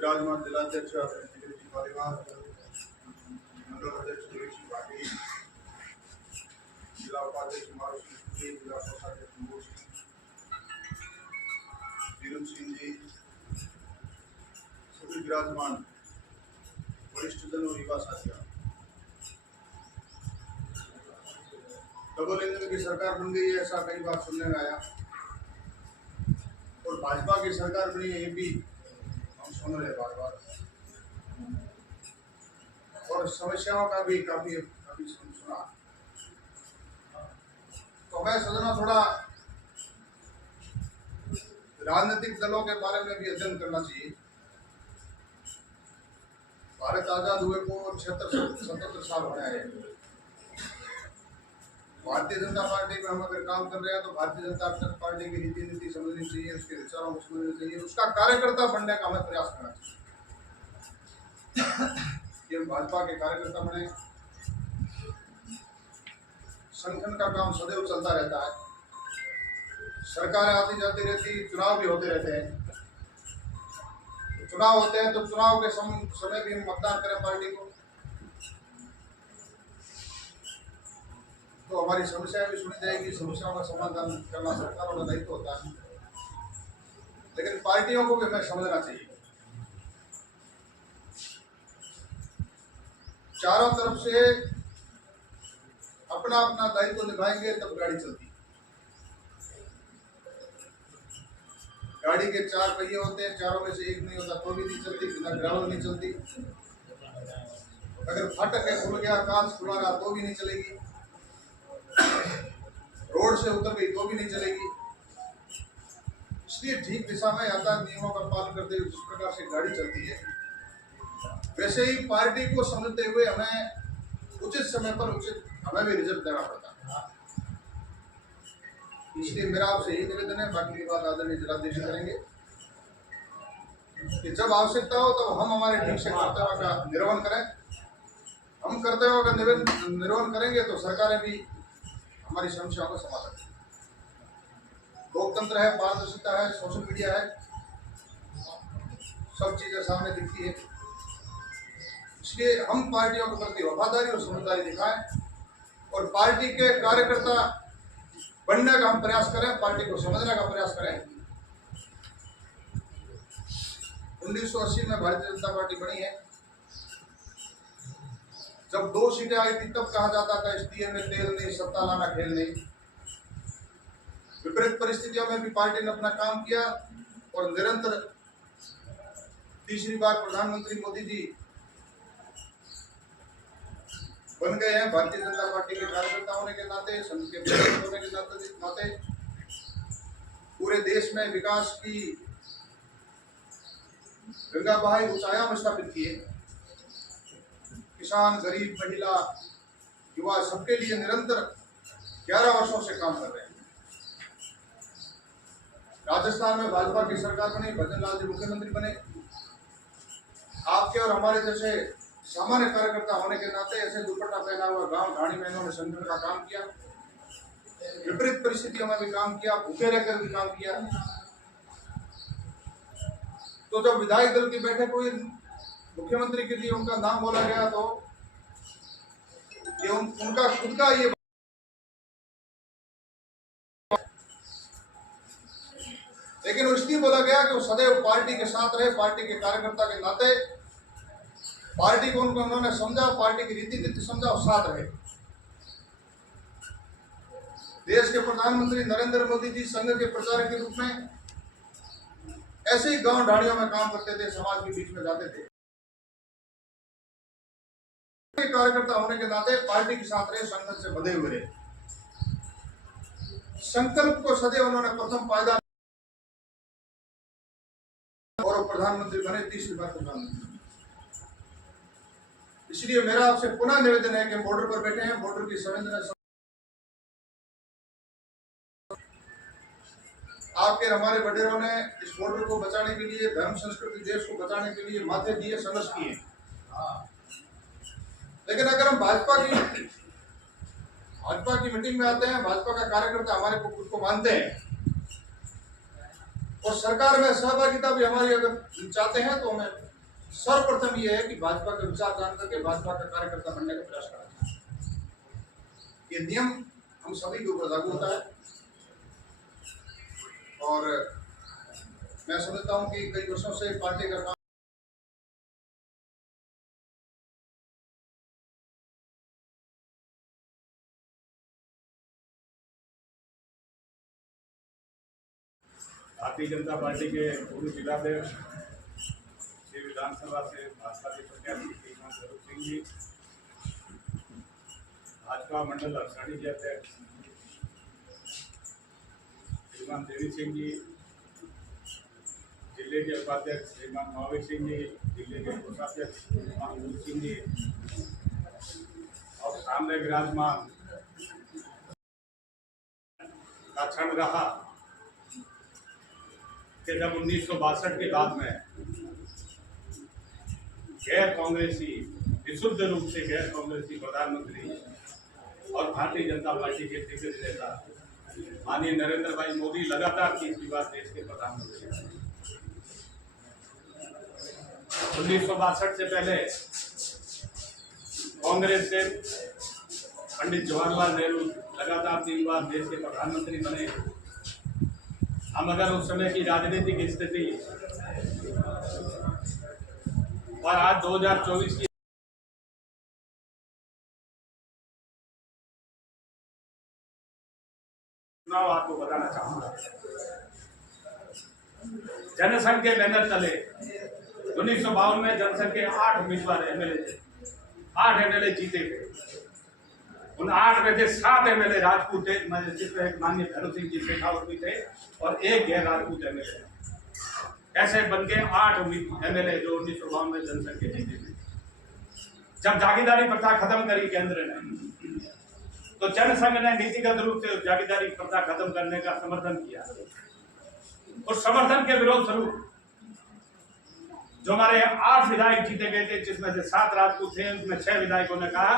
विराजमान जिलाध्यक्ष परिवार, मंडल अध्यक्ष पाटिल, जिला उपाध्यक्ष मारुति, जिला कोषाध्यक्ष वीरू सिंह जी, सभी विराजमान वरिष्ठ जन और युवा साथियों, डबल इंजन की सरकार बन गई है, ऐसा कई बार सुनने में आया, और भाजपा की सरकार बनी है, ये भी हम सुन रहे बार बार, और समस्याओं का भी काफी सुना। तो मैं सदना थोड़ा राजनीतिक दलों के बारे में भी अध्ययन करना चाहिए। भारत आजाद हुए को 77 साल हो गए हैं। भारतीय जनता पार्टी में हम अगर काम कर रहे हैं तो भारतीय जनता पार्टी की रीति नीति समझनी चाहिए, उसके विचारों को समझना चाहिए, उसका कार्यकर्ता बनने का हमें प्रयास करना चाहिए कि हम भाजपा के कार्यकर्ता बने। संगठन का काम सदैव चलता रहता है, सरकारें आती जाती रहती, चुनाव भी होते रहते हैं। चुनाव होते हैं तो चुनाव के समय भी हम मतदान करें पार्टी को, तो हमारी समस्याएं भी सुनी जाएगी, समस्याओं का समाधान करना सरकारों का दायित्व होता है। लेकिन पार्टियों को भी हमें समझना चाहिए, चारों तरफ से अपना अपना दायित्व निभाएंगे तब गाड़ी चलती। गाड़ी के 4 पहिए होते हैं, चारों में से एक नहीं होता तो भी नहीं चलती, बिना ड्राइवर नहीं चलती। अगर फाटक है खुल गया, कांच खुला रहा तो भी नहीं चलेगी, रोड से उतर गई तो भी नहीं चलेगी। इसलिए ठीक दिशा में यातायात नियमों का पालन करते हुए जिस प्रकार से गाड़ी चलती है, वैसे ही पार्टी को समझते हुए हमें उचित समय पर हमें भी रिजल्ट देना पड़ता है। इसलिए मेरा आपसे यही निवेदन है, बाकी की बात आदरणीय जिलाध्यक्ष करेंगे, कि जब आवश्यकता हो तो हम हमारे ठीक से कर्तव्यों का निर्वहन करें। हम कर्तव्यों का निर्वहन करेंगे तो सरकारें भी हमारी समस्याओं का समाधान करेंगी। लोकतंत्र है, पारदर्शिता है, सोशल मीडिया है, सब चीजें सामने दिखती है। इसलिए हम पार्टियों के प्रति वफादारी और समझदारी दिखाएं और पार्टी के कार्यकर्ता बनने का हम प्रयास करें, पार्टी को समझने का प्रयास करें। 1980 में भारतीय जनता पार्टी बनी है। जब 2 सीटें आई थी तब कहा जाता था इस दिए में तेल नहीं, सत्ता लाना खेल नहीं। विपरीत परिस्थितियों में भी पार्टी ने अपना काम किया और निरंतर तीसरी बार प्रधानमंत्री मोदी जी बन गए हैं। भारतीय जनता पार्टी के कार्यकर्ता होने के नाते, संघ के प्रमुख होने के नाते पूरे देश में विकास की गंगा बहाई ऊंचाइयां स्थापित की है। किसान, गरीब, महिला, युवा सबके लिए निरंतर 11 वर्षों से काम कर रहे हैं। राजस्थान में भाजपा की सरकार बनी, भजन लाल जी मुख्यमंत्री बने। आपके और हमारे जैसे सामान्य कार्यकर्ता होने के नाते ऐसे दुपट्टा पहना हुआ गांव ढाणी में इन्होंने संगठन का काम किया, विपरीत परिस्थितियों में भी काम किया, भूखे रहकर भी काम किया। तो जब विधायक दल की बैठक हुई, मुख्यमंत्री के लिए उनका नाम बोला गया तो ये उनका खुद का ये लेकिन इसलिए बोला गया कि वो सदैव पार्टी के साथ रहे, पार्टी के कार्यकर्ता के नाते पार्टी को उन्होंने समझा, पार्टी की रीति नीति समझा और साथ रहे। देश के प्रधानमंत्री नरेंद्र मोदी जी संघ के प्रचारक के रूप में ऐसे ही गांव ढाणियों में काम करते थे, समाज के बीच में जाते थे। कार्यकर्ता होने के नाते पार्टी के साथ रहे, संघर्ष से बंधे हुए रहे। संकल्प को सदैव उन्होंने प्रथम पायदान और प्रधानमंत्री बने, तीसरी बार प्रधानमंत्री। इसलिए मेरा आपसे पुनः निवेदन है कि बॉर्डर पर बैठे हैं, बॉर्डर की संवेदना आपके हमारे वडेरों ने इस बॉर्डर को बचाने के लिए, धर्म संस्कृति देश को बचाने के लिए माथे दिए, संघर्ष किए। लेकिन अगर हम भाजपा की मीटिंग में आते हैं, भाजपा का कार्यकर्ता हमारे को खुद को मानते हैं और सरकार में सहभागिता भी हमारी अगर चाहते हैं तो हमें सर्वप्रथम ये है कि भाजपा के विचार जान करके भाजपा का कार्यकर्ता बनने का प्रयास करना चाहिए। ये नियम हम सभी के ऊपर लागू होता है और मैं समझता हूँ कि कई वर्षों से पार्टी का काम भारतीय जनता पार्टी के पूर्व जिलाध्यक्ष श्री विधानसभा से भाजपा के प्रत्याशी श्रीमान स्वरूप सिंह जी, भाजपा मंडल अक्षाणी जी अध्यक्ष श्रीमान देवी सिंह जी, जिले के उपाध्यक्ष श्रीमान महावीर सिंह जी, जिले के कोषाध्यक्ष श्रीमान भूल सिंह जी और सामने विराजमान का क्षण रहा कि जब 1962 के बाद में गैर कांग्रेसी, विशुद्ध रूप से गैर कांग्रेसी प्रधानमंत्री और भारतीय जनता पार्टी के दिग्गज नेता माननीय नरेंद्र भाई मोदी लगातार 30वीं बार देश के प्रधानमंत्री। 1962 से पहले कांग्रेस से पंडित जवाहरलाल नेहरू लगातार 3 बार देश के प्रधानमंत्री बने। हम अगर उस समय की राजनीतिक स्थिति और आज 2024 की चुनाव आपको बताना चाहूंगा। जनसंघ के बैनर तले 1952 में जनसंघ के 8 उम्मीदवार एमएलए थे, 8 एमएलए जीते थे। उन 8 में से 7 एमएलए राजपूत थे, जिसमें एक माननीय भैरव सिंह जी शेखावत भी थे और एक गैर राजपूत एमएलए। ऐसे बन के 8 एमएलए जो 1952 में जनसंघ के जीते थे। जब जागीरदारी प्रथा खत्म करी केंद्र ने, तो जनसंघ ने नीतिगत रूप से जागीरदारी प्रथा खत्म करने का समर्थन किया। उस समर्थन के विरोध स्वरूप जो हमारे 8 विधायक जीते गए थे, जिसमें से 7 राजपूत थे, उसमें 6 विधायकों ने कहा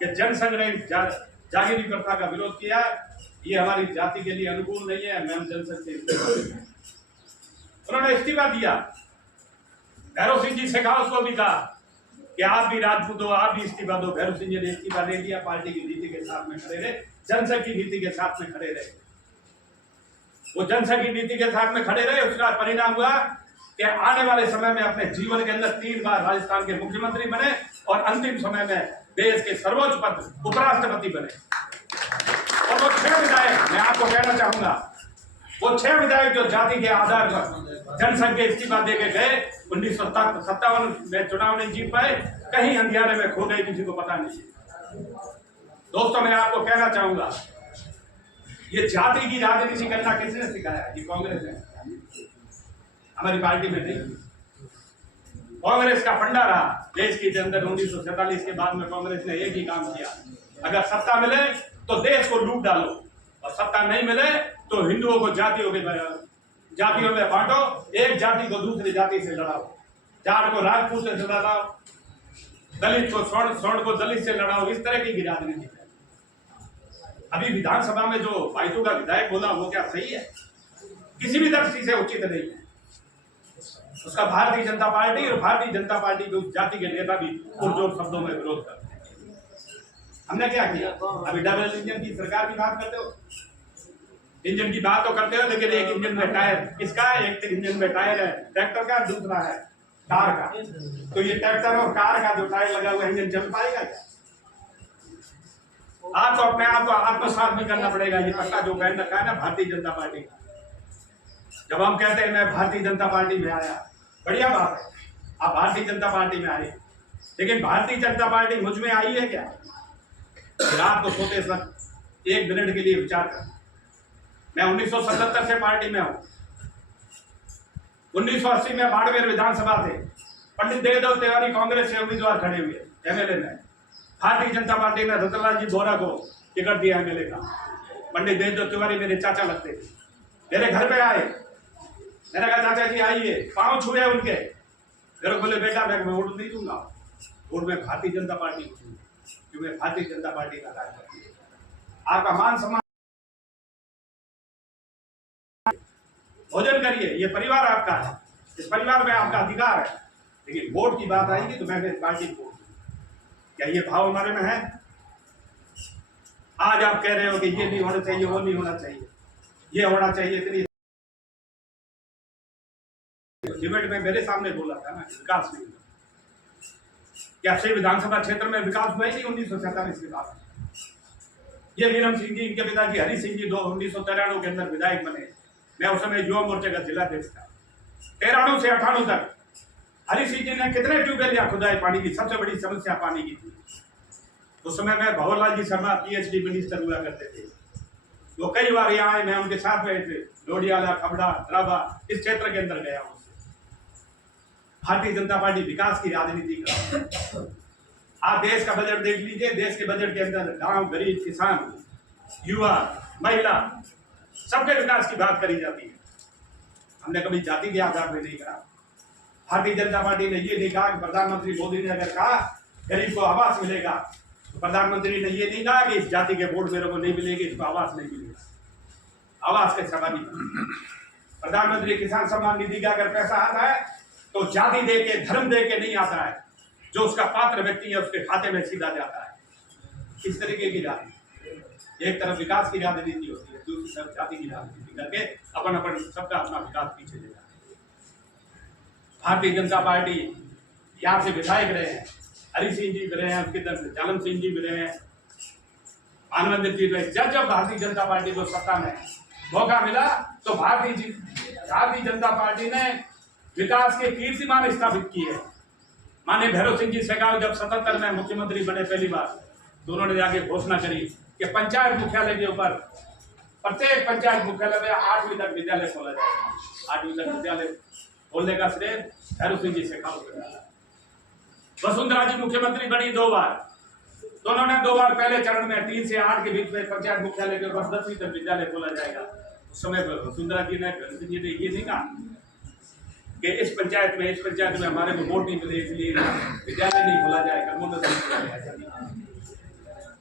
कि जनसंघ ने जागीरी प्रथा का विरोध किया, ये हमारी जाति के लिए अनुकूल नहीं है, मैं जनसंघ से इस्तीफा देता हूं। उन्होंने इस्तीफा दिया। भैरव सिंह जी शेखावत को भी कहा कि आप भी राजपूत हो, आप भी इस्तीफा दो। भैरव सिंह जी ने इस्तीफा दे दिया, पार्टी की नीति के साथ में खड़े रहे, जनसंघ की नीति के साथ में खड़े रहे। वो जनसंघ की नीति के साथ में खड़े रहे, उसका परिणाम हुआ कि आने वाले समय में अपने जीवन के अंदर 3 बार राजस्थान के मुख्यमंत्री बने और अंतिम समय में देश के सर्वोच्च पद उपराष्ट्रपति बने। और वो 6 विधायक, मैं आपको कहना चाहूंगा, वो 6 विधायक जो जाति के आधार पर जनसंघ के इस्तीफा दे के गए, 1957 में चुनाव नहीं जीत पाए, कहीं अंधियारे में खो गए, किसी को पता नहीं। दोस्तों, मैं आपको कहना चाहूंगा, ये जाति की राजनीति करना किसने सिखाया? ये कांग्रेस ने, हमारी पार्टी में नहीं। कांग्रेस का फंडा रहा देश के अंदर। 1947 के बाद में कांग्रेस ने एक ही काम किया, अगर सत्ता मिले तो देश को लूट डालो, और सत्ता नहीं मिले तो हिंदुओं को जातियों में बांटो, एक जाति को दूसरी जाति से लड़ाओ, जाट को राजपूत से लड़ाओ, दलित को स्वर्ण को दलित से लड़ाओ। इस तरह की राजनीति है। अभी विधानसभा में जो बाइतू का विधायक बोला, वो क्या सही है? किसी भी दृष्टि से उचित नहीं है। उसका भारतीय जनता पार्टी और भारतीय जनता पार्टी के उस जाति के नेता भी पुरजोर शब्दों में विरोध करते हैं। हमने क्या किया? अभी डबल इंजन की सरकार की बात करते हो, इंजन की बात तो करते हो, लेकिन एक इंजन में टायर किसका है? एक इंजन में टायर है ट्रैक्टर का, दूसरा है कार का। तो ये ट्रैक्टर और कार का जो टायर लगा हुआ इंजन चल पाएगा क्या? आपको अपने आप को आत्मसात भी करना पड़ेगा। ये पक्का जो पहन रखा है ना भारतीय जनता पार्टी का, जब हम कहते हैं मैं भारतीय जनता पार्टी में आया, बढ़िया बात है, आप भारतीय जनता पार्टी में आए, लेकिन भारतीय जनता पार्टी मुझ में आई है क्या? रात को सोते वक्त 1 मिनट के लिए विचार कर। मैं 1977 से पार्टी में हूं। 1980 में बाड़मेर विधानसभा से पंडित देवदेव तिवारी कांग्रेस से उम्मीदवार खड़े हुए एमएलए में। भारतीय जनता पार्टी ने रतनलाल जी बोरा को टिकट दिया एमएलए का। पंडित देवदेव तिवारी मेरे चाचा लगते थे, मेरे घर पे आए, मैंने कहा चाचा जी आइए, पांव छुए उनके, मेरे बोले बेटा मैं वोट नहीं दूंगा, वोट में भारतीय जनता पार्टी को दूंगा, क्योंकि मैं भारतीय जनता पार्टी का राजनीति है। आपका मान सम्मान, भोजन करिए, ये परिवार आपका है, इस परिवार में आपका अधिकार है। लेकिन वोट की बात आएगी तो मैंने पार्टी को, क्या ये भाव हमारे में है? आज आप कह रहे हो कि ये नहीं होना चाहिए, वो नहीं होना चाहिए, ये होना चाहिए, इतनी डिबेट में मेरे सामने बोला था ना, विकास नहीं हुआ। क्या श्री विधानसभा क्षेत्र में विकास हुआ ही नहीं 1947 के बाद? ये वीरम सिंह जी, इनके पिताजी हरि सिंह जी 1993 के अंदर विधायक बने। मैं उस समय युवा मोर्चे का जिलाध्यक्ष था। 93 से 98 तक हरि सिंह जी ने कितने ट्यूबवेल या खुदाई पानी की, सबसे बड़ी समस्या पानी की थी। उस समय में भंवरलाल जी शर्मा PhD मिनिस्टर हुआ करते थे। वो कई बार यहाँ आए, मैं उनके साथ गए थे, लोडियाला, खबड़ा, द्राबा, इस क्षेत्र के अंदर गया हूँ। भारतीय जनता पार्टी विकास की राजनीति कर, आप देश का बजट देख लीजिए। देश के बजट के अंदर गांव, गरीब, किसान, युवा, महिला, सबके विकास की बात करी जाती है। हमने कभी जाति के आधार पर नहीं कहा। भारतीय जनता पार्टी ने ये नहीं कहा कि प्रधानमंत्री मोदी ने अगर कहा गरीब को आवास मिलेगा, तो प्रधानमंत्री ने ये नहीं कहा कि इस जाति के वोट मेरे को नहीं मिलेगी, इसको आवास नहीं मिलेगा। आवास के सवाल नहीं। प्रधानमंत्री किसान सम्मान निधि का अगर पैसा आता है तो जाति दे के, धर्म दे के नहीं आता है, जो उसका पात्र व्यक्ति है उसके खाते में सीधा जाता है। इस तरीके की राजनीति, एक तरफ विकास की राजनीति होती है, दूसरी तरफ जाति की राजनीति करके अपन अपन सबका अपना विकास पीछे ले जाते हैं। भारतीय जनता पार्टी यहाँ से विधायक रहे हैं, हरि सिंह जी भी रहे हैं, उसके तरफ से जालम सिंह जी भी रहे हैं, आनंद जी रहे। जब जब भारतीय जनता पार्टी को सत्ता में मौका मिला तो भारतीय जनता पार्टी ने विकास के कीर्तिमान स्थापित किए। माननीय भैरव सिंह जी शेखावत जब 77 में मुख्यमंत्री बने पहली बार, तो उन्होंने जाके घोषणा करी कि पंचायत मुख्यालय के ऊपर, प्रत्येक पंचायत मुख्यालय में 8वीं तक विद्यालय खोला जाएगा। 8वीं तक विद्यालय खोलने का श्रेय भैरव सिंह जी शेखावत। वसुंधरा जी मुख्यमंत्री बनी 2 बार, तो उन्होंने 2 बार पहले चरण में 3 से 8 के बीच में पंचायत मुख्यालय के ऊपर 10वीं तक विद्यालय खोला जाएगा। उस समय वसुंधरा जी ने ये नहीं कहा कि इस पंचायत में हमारे को वोट नहीं मिले इसलिए विद्यालय नहीं खोला जाएगा।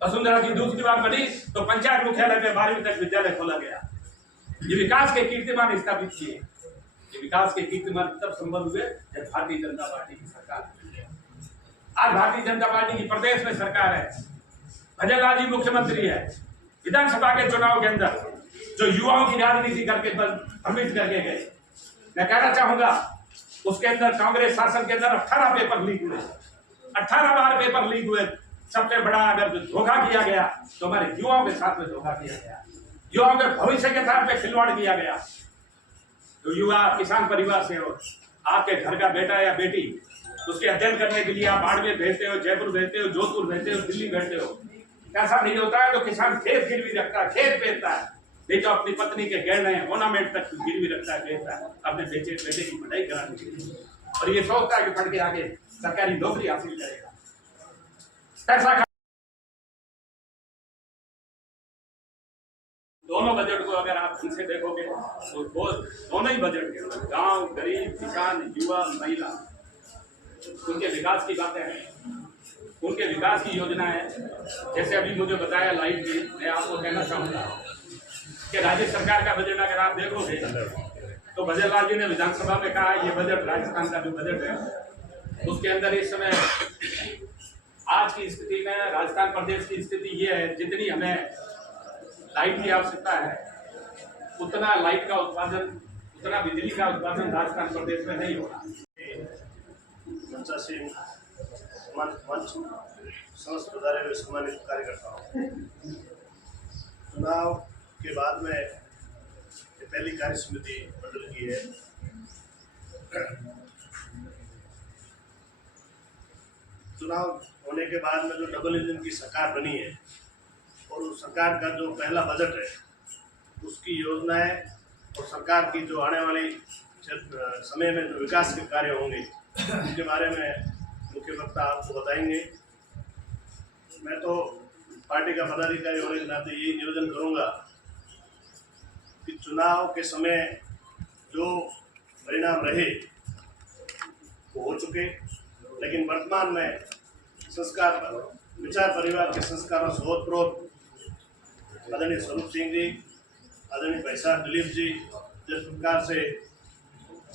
वसुंधरा जी दूसरी बार बनी तो पंचायत मुख्यालय में 12वीं तक विद्यालय खोला गया। ये विकास के कीर्तिमान स्थापित किए। ये विकास के कीर्तिमान तब संभव हुए जब भारतीय जनता पार्टी की सरकार। आज भारतीय जनता पार्टी की प्रदेश में सरकार है, भजन लाल जी मुख्यमंत्री है। विधानसभा के चुनाव के अंदर जो युवाओं की राजनीति करके भ्रमित करके गए, मैं कहना चाहूंगा उसके अंदर कांग्रेस शासन के अंदर 18 पेपर लीक हुए, 18 बार पेपर लीक हुए। सबसे बड़ा अगर धोखा किया गया तो हमारे युवाओं के साथ में धोखा किया गया, युवाओं के भविष्य के साथ में खिलवाड़ किया गया। तो युवा किसान परिवार से हो, आपके घर का बेटा या बेटी, उसके अध्ययन करने के लिए आप बाड़मेर भेजते हो, जयपुर भेजते हो, जोधपुर भेजते हो, दिल्ली भेजते हो। ऐसा नहीं होता है तो किसान खेत गिरवी रखता है, खेत बेचता है, नहीं तो अपनी पत्नी के गहने ऑर्नामेंट तक गिरवी रखता है, बेचता है अपने बेटे की पढ़ाई कराने के लिए, और ये सोचता है कि पढ़ के आगे सरकारी नौकरी हासिल करेगा। पैसा दोनों बजट को अगर आप ढंग से देखोगे तो दोनों ही बजट के अंदर गांव, गरीब, किसान, युवा, महिला, उनके विकास की बातें हैं, उनके विकास की योजना है। जैसे अभी मुझे बताया लाइट की, मैं आपको कहना चाहूंगा कि राज्य सरकार का बजट अगर आप देखोगे तो भजन लाल जी ने विधानसभा में कहा ये बजट राजस्थान का जो बजट है उसके अंदर इस समय आज की स्थिति में राजस्थान प्रदेश की स्थिति ये है, जितनी हमें लाइट की आवश्यकता है उतना लाइट का उत्पादन, उतना बिजली का उत्पादन राजस्थान प्रदेश में नहीं हो रहा। समस्त पधारे हुए सम्मानित कार्यकर्ताओं, चुनाव के बाद में ये पहली कार्य समिति मंडल की है। चुनाव होने के बाद में जो डबल इंजन की सरकार बनी है और उस सरकार का जो पहला बजट है उसकी योजनाएं और सरकार की जो आने वाली समय में जो विकास के कार्य होंगे उनके बारे में मुख्य वक्ता आपको बताएंगे। मैं तो पार्टी का पदाधिकारी होने के नाते यही निवेदन करूंगा कि चुनाव के समय जो परिणाम रहे वो हो चुके, लेकिन वर्तमान में संस्कार विचार परिवार के संस्कारों से ओतप्रोत आदरणीय स्वरूप सिंह जी, आदरणीय भाई साहब दिलीप जी जिस प्रकार से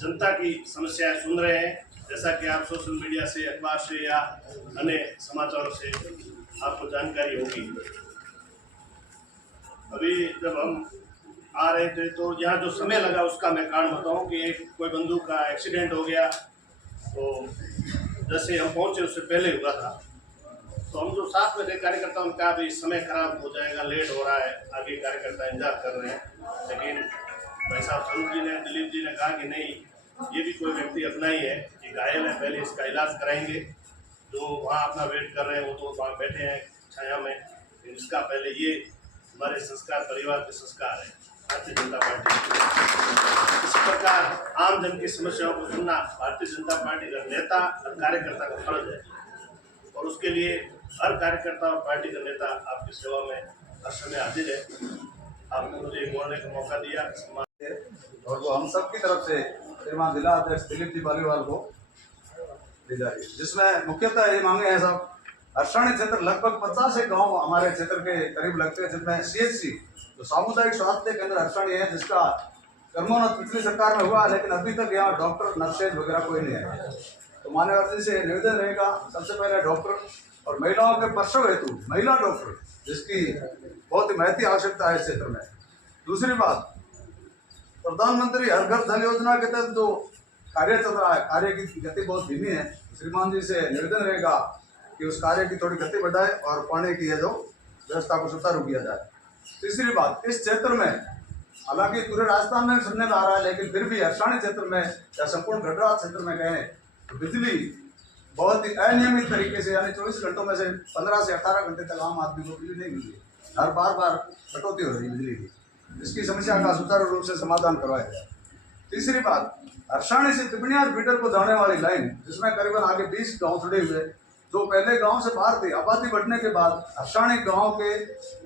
जनता की समस्याएं सुन रहे हैं जैसा कि आप सोशल मीडिया से, अखबार से या अन्य समाचारों से आपको जानकारी होगी। अभी जब हम आ रहे थे तो यहाँ जो समय लगा उसका मैं कारण बताऊँ कि एक कोई बंधु का एक्सीडेंट हो गया, तो जैसे हम पहुँचे उससे पहले हुआ था। तो हम जो साथ में थे कार्यकर्ता, उनका अभी समय खराब हो जाएगा, लेट हो रहा है, आगे कार्यकर्ता इंतजार कर रहे हैं। लेकिन भाई साहब स्वरूप जी ने, दिलीप जी ने कहा कि नहीं, ये भी कोई व्यक्ति अपना ही है, ये घायल है, पहले इसका इलाज कराएंगे। जो वहाँ अपना वेट कर रहे हैं वो तो वहाँ बैठे हैं छाया में, इसका पहले ये हमारे संस्कार, परिवार के संस्कार है भारतीय जनता पार्टी। इस प्रकार आम जन की समस्याओं को सुनना भारतीय जनता पार्टी का नेता और कार्यकर्ता का फर्ज है, और उसके लिए हर कार्यकर्ता और पार्टी का नेता आपकी सेवा में हर समय हाजिर है। आपने मुझे बोलने का मौका दिया और वो हम सब की तरफ से श्रीमान जिला अध्यक्ष दिलीप जी पालीवाल को दी जा रही है, जिसमें मुख्यतः ये मांगे हैं सब। हर्षाणी क्षेत्र लगभग 50 एक गाँव हमारे क्षेत्र के करीब लगते हैं, जिनमें CHC जो सामुदायिक स्वास्थ्य केंद्र हर्षाणी है, जिसका कर्मोन्नत पिछली सरकार में हुआ, लेकिन अभी तक यहाँ डॉक्टर, नर्सेज वगैरह कोई नहीं है। तो मान्यवर जी से निवेदन रहेगा, सबसे पहले डॉक्टर और महिलाओं के प्रसव हेतु महिला डॉक्टर, जिसकी बहुत ही महती आवश्यकता है इस क्षेत्र में। दूसरी बात, प्रधानमंत्री हर घर जल योजना के तहत जो कार्य चल रहा है, कार्य की गति बहुत धीमी है। श्रीमान जी से निवेदन रहेगा कि उस कार्य की थोड़ी गति बढ़ाए और पानी की जो व्यवस्था को सुचारू किया जाए। तीसरी बात, इस क्षेत्र में हालांकि पूरे राजस्थान में सुनने में आ रहा है, लेकिन फिर भी हर्षाणी क्षेत्र में या संपूर्ण गढ़वाल क्षेत्र में कहें तो बिजली बहुत ही अनियमित तरीके से, यानी 24 घंटों में से 15 से 18 घंटे तक आम आदमी को बिजली नहीं मिली है। हर बार कटौती हो रही है बिजली की, इसकी समस्या का सुचारू रूप से समाधान करवाया जाए। तीसरी बात, हर्षाणी से तिपनियार फीडर को जाने वाली लाइन, जिसमें करीबन आगे 20 गाँव जुड़े हुए, जो पहले गांव से बाहर थे, आबादी बढ़ने के बाद हर्षाणी गांव के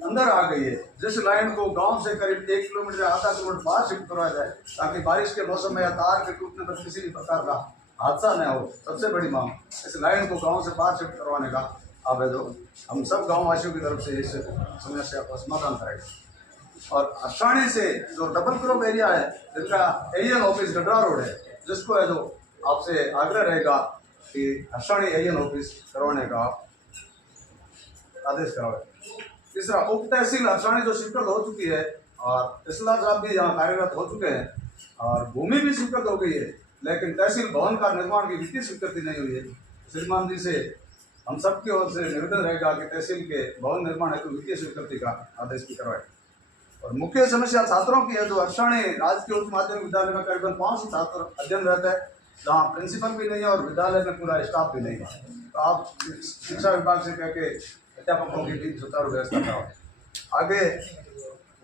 अंदर आ गई है, जिस लाइन को गांव से करीब 1 किलोमीटर या आधा किलोमीटर बाहर शिफ्ट करवाया जाए, ताकि बारिश के मौसम में या तार के टूटने पर किसी भी प्रकार का हादसा न हो। सबसे बड़ी मांग, इस लाइन को गांव से बाहर शिफ्ट करवाने का आवेदन हम सब गाँव वासियों की तरफ से इस समस्या का समाधान करेगा। और हर्षाणी से जो डबल क्रॉप एरिया है, जिनका AN ऑफिस गडरा रोड है, जिसको है जो आपसे आग्रह रहेगा कि हर्षाणी AN ऑफिस करवाने का आदेश करावे। तीसरा, उप तहसील हर्षाणी जो स्वीकृत हो चुकी है और तहसीलदार साहब भी यहाँ कार्यरत हो चुके हैं और भूमि भी स्वीकृत हो गई है, लेकिन तहसील भवन का निर्माण की वित्तीय स्वीकृति नहीं हुई है। श्रीमान जी से हम सबकी ओर से निवेदन रहेगा कि तहसील के भवन निर्माण हेतु वित्तीय स्वीकृति का आदेश भी करवाए। और मुख्य समस्या छात्रों की है, जो हर्षाणी राजकीय उच्च माध्यमिक विद्यालय में करीबन 500 छात्र अध्ययनरत है, जहाँ प्रिंसिपल भी नहीं है और विद्यालय में पूरा स्टाफ भी नहीं है। तो आप शिक्षा विभाग से कह के अध्यापकों की भी सुचारू व्यवस्था कराओ। आगे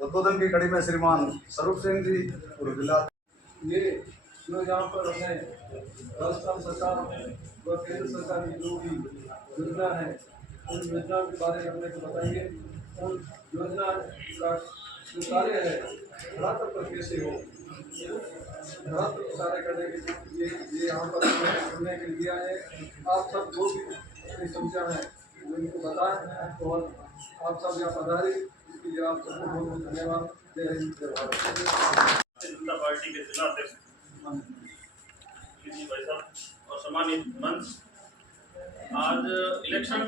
उद्बोधन की कड़ी में श्रीमान स्वरूप सिंह जी पूर्व जिला, ये जो यहाँ पर हमने राजस्थान सरकार व केंद्र सरकार की जो भी योजना है, उन योजना के बारे में हमने बताएंगे। उन योजना का जो कार्य है धरातल पर कैसे हो, धरातल पर कार्य करने के लिए ये यहाँ पर सुनने के लिए आए। आप सब जो भी अपनी समस्या है वो इनको बताएं और आप सब यहाँ पधारे, इसके लिए आप सबको बहुत बहुत धन्यवाद। जय हिंद, जय भारत। भारतीय जनता पार्टी के जिला अध्यक्ष भाई साहब और सम्मानित मंच, आज इलेक्शन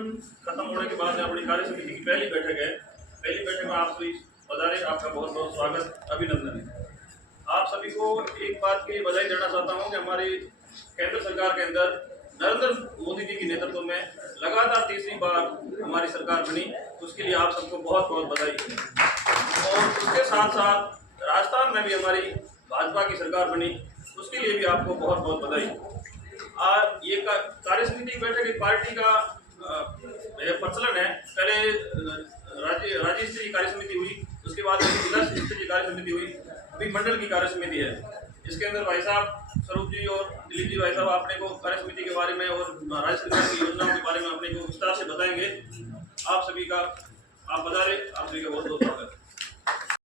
खत्म होने के बाद अपनी कार्य समिति की पहली बैठक है। पहली बैठक में आप सभी पधारे, आपका बहुत बहुत स्वागत, अभिनंदन है। आप सभी को एक बात के लिए बधाई देना चाहता हूं कि हमारी केंद्र सरकार के अंदर नरेंद्र मोदी जी के नेतृत्व में लगातार तीसरी बार हमारी सरकार बनी, उसके लिए आप सबको बहुत बहुत बधाई। और उसके साथ साथ राजस्थान में भी हमारी भाजपा की सरकार बनी, उसके लिए भी आपको बहुत बहुत बधाई। आज ये कार्य समिति की बैठक एक पार्टी का प्रचलन है। पहले राज्य स्तरीय कार्य समिति हुई, उसके बाद जिला स्तरीय कार्य समिति हुई, अभी मंडल की कार्य समिति है। इसके अंदर भाई साहब स्वरूप जी और दिलीप जी भाई साहब आपने को कार्य समिति के बारे में और राज्य सरकार की योजनाओं के बारे में अपने को विस्तार से बताएंगे। आप सभी का आप बता रहे, आप सभी का बहुत बहुत स्वागत।